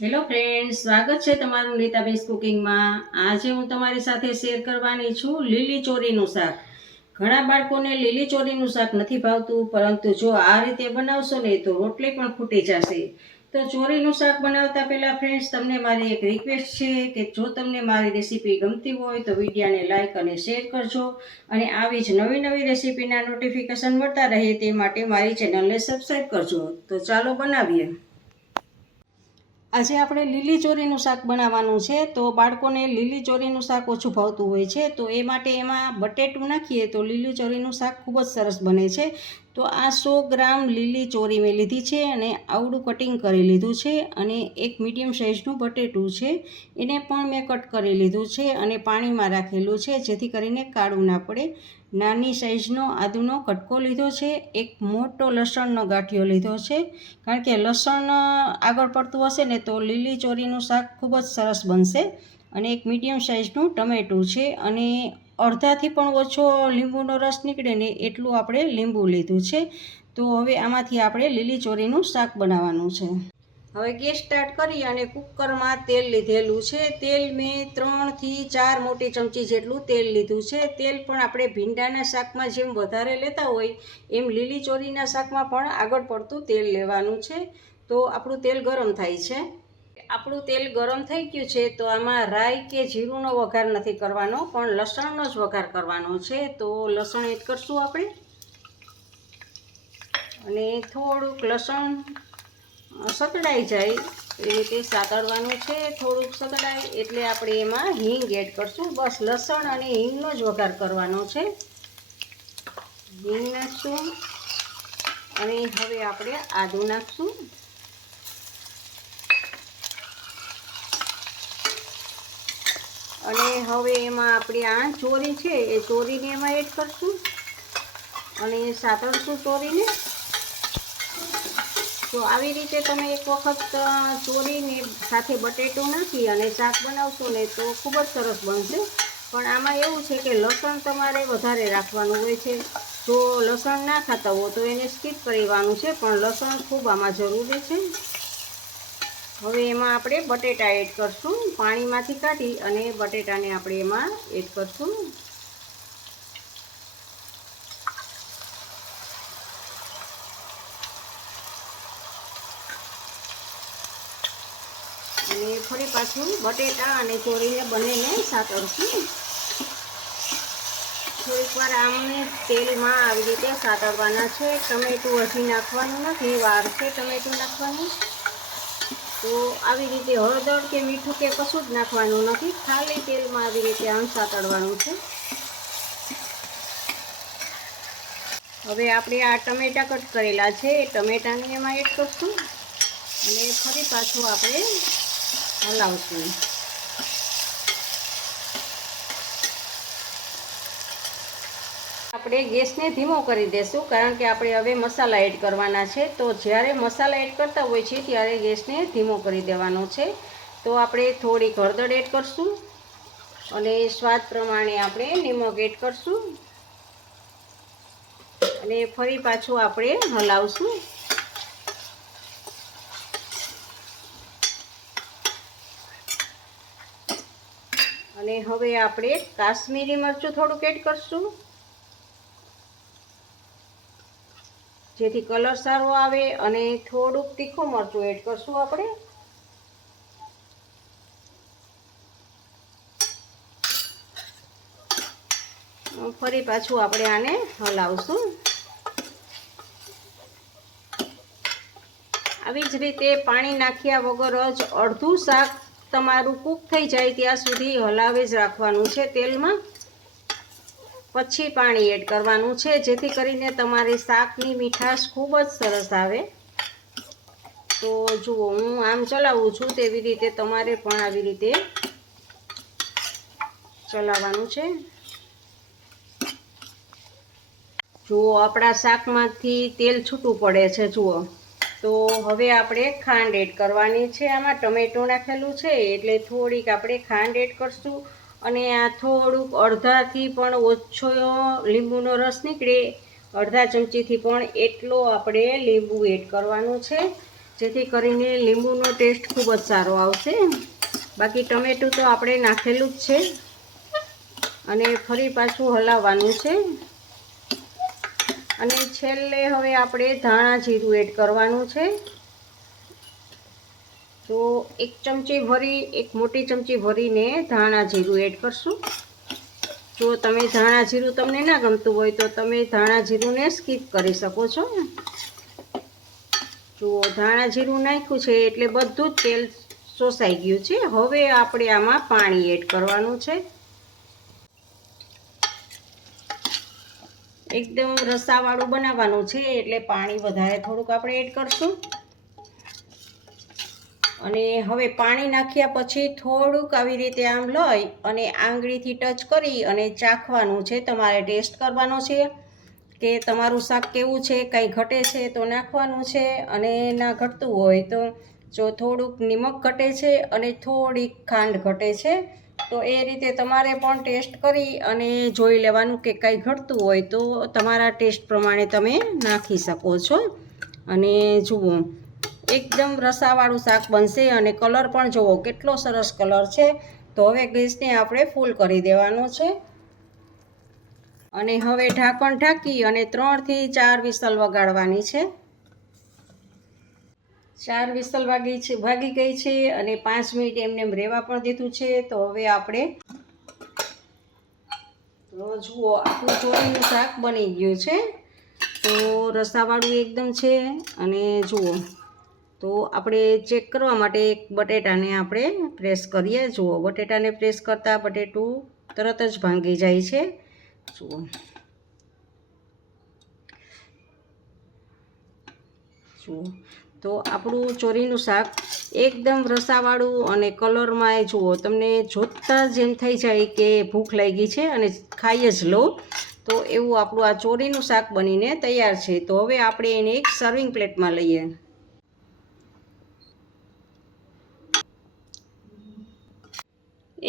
Hello friends સ્વાગત છે તમારું નીતાબેસ કુકિંગમાં. આજે હું તમારી સાથે શેર કરવાની છું લીલી ચોરીનું શાક. ઘણા બાળકોને લીલી ચોરીનું શાક નથી ભાવતું, પરંતુ જો આ રીતે બનાવશો ને તો રોટલી પણ ખૂટી જશે. તો ચોરીનું શાક બનાવતા પહેલાં ફ્રેન્ડ્સ તમને મારી એક રિક્વેસ્ટ છે કે જો તમને મારી રેસીપી ગમતી હોય તો વિડીયાને લાઇક અને શેર કરજો અને આવી જ નવી નવી રેસીપીના નોટિફિકેશન મળતા રહે તે માટે મારી ચેનલને સબસ્ક્રાઈબ કરજો. તો ચાલો બનાવીએ. આજે આપણે લીલી ચોરીનું શાક બનાવવાનું છે, તો બાળકોને લીલી ચોરીનું શાક ઓછું ભાવતું હોય છે, તો એ માટે એમાં બટેટું નાખીએ તો લીલી ચોરીનું શાક ખૂબ જ સરસ બને છે. તો આ સો ગ્રામ લીલી ચોરી મેં લીધી છે અને આવડું કટિંગ કરી લીધું છે અને એક મીડિયમ સાઇઝનું બટેટું છે. એને પણ મેં કટ કરી લીધું છે અને પાણીમાં રાખેલું છે જેથી કરીને કાળું ના પડે. નાની સાઇઝનો આદુનો કટકો લીધો છે. એક મોટો લસણનો ગાંઠિયો લીધો છે. કારણ કે લસણ આગળ પડતું હશે ને તો લીલી ચોરીનું શાક ખૂબ જ સરસ બનશે. અને એક મીડિયમ સાઇઝનું ટમેટું છે અને અડધાથી પણ ઓછો લીંબુનો રસ નીકળે ને એટલું આપણે લીંબુ લીધું છે. તો હવે આમાંથી આપણે લીલી ચોરીનું શાક બનાવવાનું છે. હવે ગેસ સ્ટાર્ટ કરી અને કુકરમાં તેલ લીધેલું છે. તેલ મેં ત્રણથી ચાર મોટી ચમચી જેટલું તેલ લીધું છે. તેલ પણ આપણે ભીંડાના શાકમાં જેમ વધારે લેતા હોય એમ લીલી ચોરીના શાકમાં પણ આગળ પડતું તેલ લેવાનું છે. તો આપણું તેલ ગરમ થાય છે. આપણું તેલ ગરમ થઈ ગયું છે તો આમાં રાઈ કે જીરુંનો વઘાર નથી કરવાનો, પણ લસણનો જ વઘાર કરવાનો છે. તો લસણ એડ કરશું આપણે. અને થોડુંક લસણ સતડાઈ જાય એ રીતે સાતળવાનું છે. થોડુંક સતડાય એટલે આપણે એમાં હિંગ એડ કરશું. બસ લસણ અને હિંગનો જ વઘાર કરવાનો છે. હિંગ નાખશું. અને હવે આપણે આદું નાખશું. અને હવે એમાં આપણે આ ચોરી છે, એ ચોરીને એમાં એડ કરશું. અને સાતળશું ચોરીને. તો આવી રીતે તમે એક વખત ચોરીને સાથે બટેટો નાખી અને શાક બનાવશો ને તો ખૂબ જ સરસ બનશે. પણ આમાં એવું છે કે લસણ તમારે વધારે રાખવાનું હોય છે. જો લસણ ના ખાતા હો તો એને સ્કીપ કરવાનું છે, પણ લસણ ખૂબ આમાં જરૂરી છે. હવે એમાં આપણે બટેટા એડ કરશું, પાણીમાંથી કાઢી અને બટેટાને આપણે એમાં એડ કરશું. અને ફરી પાછું બટેટા અને ચોરીને બંનેને સાતળશું થોડીક વાર આમને તેલમાં આવી રીતે સાતરવાના છે. ટમેટું હજી નાખવાનું નથી, વાર છે ટમેટું નાખવાનું. તો આવી રીતે હળદર કે મીઠું કે કશું જ નાખવાનું નથી. ખાલી તેલમાં આવી રીતે આમ તળવાનું છે. હવે આપણે આ ટમેટા કટ કરેલા છે. એ ટમેટાને એમાં એડ કરશું. અને ફરી પાછું આપણે હલાવશું. આપણે ગેસને ધીમો કરી દેશું, કારણ કે આપણે હવે મસાલા એડ કરવાના છે. તો જ્યારે મસાલા એડ કરતા હોય છે, ત્યારે ગેસને ધીમો કરી દેવાનો છે. તો આપણે થોડીક હળદર એડ કરશું અને સ્વાદ પ્રમાણે આપણે નિમક એડ કરશું. અને ફરી પાછું આપણે હલાવશું. અને હવે આપણે કાશ્મીરી મરચું થોડુંક એડ કરશું. જેથી કલર સારો આવે અને થોડુંક તીખું મરચું એડ કરશું આપણે. ફરી પાછું આપણે આને હલાવશું. આવી જ રીતે પાણી નાખ્યા વગર જ અડધું શાક તમારું કૂક થઈ જાય ત્યાં સુધી હલાવે જ રાખવાનું છે તેલમાં. પછી પાણી એડ કરવાનું છે, જેથી કરીને તમારી શાકની મીઠાશ ખૂબ જ સરસ આવે. તો જુઓ, હું આમ ચલાવું છું તેવી રીતે તમારે પણ આવી રીતે ચલાવવાનું છે. જુઓ, આપણા શાકમાંથી તેલ છૂટું પડે છે, જુઓ. તો હવે આપણે ખાંડ એડ કરવાની છે. આમાં ટમેટું નાખેલું છે, એટલે થોડીક આપણે ખાંડ એડ કરશું. અને આ થોડુંક અડધાથી પણ ઓછો લીંબુનો રસ નીકળે. અડધા ચમચીથી પણ એટલો આપણે લીંબુ એડ કરવાનું છે, જેથી કરીને લીંબુનો ટેસ્ટ ખૂબ જ સારો આવશે. બાકી ટમેટું તો આપણે નાખેલું જ છે અને ફરી પાછું હલાવવાનું છે. અને છેલ્લે હવે આપણે ધાણા જીરું એડ કરવાનું છે. તો એક ચમચી ભરી, એક મોટી ચમચી ભરીને ધાણા જીરું એડ કરશું. જો તમે ધાણા જીરું તમને ના ગમતું હોય તો તમે ધાણા જીરુંને સ્કીપ કરી શકો છો. જુઓ ધાણા જીરું નાખ્યું છે એટલે બધું જ તેલ શોષાઈ ગયું છે. હવે આપણે આમાં પાણી એડ કરવાનું છે. એકદમ રસાવાળું બનાવવાનું છે એટલે પાણી વધારે થોડુંક આપણે એડ કરશું. અને હવે પાણી નાખ્યા પછી થોડુંક આવી રીતે આમ લઈ અને આંગળીથી ટચ કરી અને ચાખવાનું છે. તમારે ટેસ્ટ કરવાનો છે કે તમારું શાક કેવું છે, કંઈ ઘટે છે તો નાખવાનું છે. અને ના ઘટતું હોય તો જો થોડુંક નિમક ઘટે છે અને થોડીક ખાંડ ઘટે છે, તો એ રીતે તમારે પણ ટેસ્ટ કરી અને જોઈ લેવાનું કે કંઈ ઘટતું હોય તો તમારા ટેસ્ટ પ્રમાણે તમે નાખી શકો છો. અને જુઓ એકદમ રસાવાળું શાક બનશે અને કલર પણ જુઓ કેટલો સરસ કલર છે. તો હવે ગેસને આપણે ફૂલ કરી દેવાનો છે. અને હવે ઢાંકણ ઢાંકી અને ત્રણથી ચાર વિસલ વગાડવાની છે. ચાર વિસલ વાગી છે, વાગી ગઈ છે અને પાંચ મિનિટ એમને એમ રહેવા પણ દીધું છે. તો હવે આપણે તો જુઓ આપણું ચોરીનું શાક બની ગયું છે. તો રસાવાળું એકદમ છે અને જુઓ. તો આપણે ચેક કરવા માટે એક બટેટાને આપણે પ્રેસ કરીએ. જુઓ, બટેટાને પ્રેસ કરતાં બટેટું તરત જ ભાંગી જાય છે. જુઓ. જુઓ. તો આપણું ચોરીનું શાક એકદમ રસાવાળું અને કલરમાં એ જુઓ, તમને જોતાં જ એમ થઈ જાય કે ભૂખ લાગી છે અને ખાઈ જ લો. તો એવું આપણું આ ચોરીનું શાક બનીને તૈયાર છે. તો હવે આપણે એને એક સર્વિંગ પ્લેટમાં લઈએ.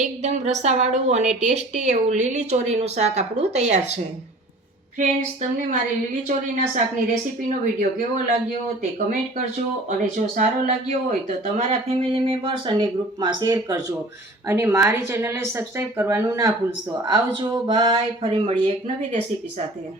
એકદમ રસાવાળું અને ટેસ્ટી એવું લીલી ચોરીનું શાક આપણું તૈયાર છે. ફ્રેન્ડ્સ તમને મારી લીલી ચોરીના શાકની રેસીપીનો વીડિયો કેવો લાગ્યો તે કમેન્ટ કરજો અને જો સારો લાગ્યો હોય તો તમારા ફેમિલી મેમ્બર્સ અને ગ્રુપમાં શેર કરજો અને મારી ચેનલને સબસ્ક્રાઈબ કરવાનું ના ભૂલશો. આવજો બાય ફરી મળીએ એક નવી રેસીપી સાથે.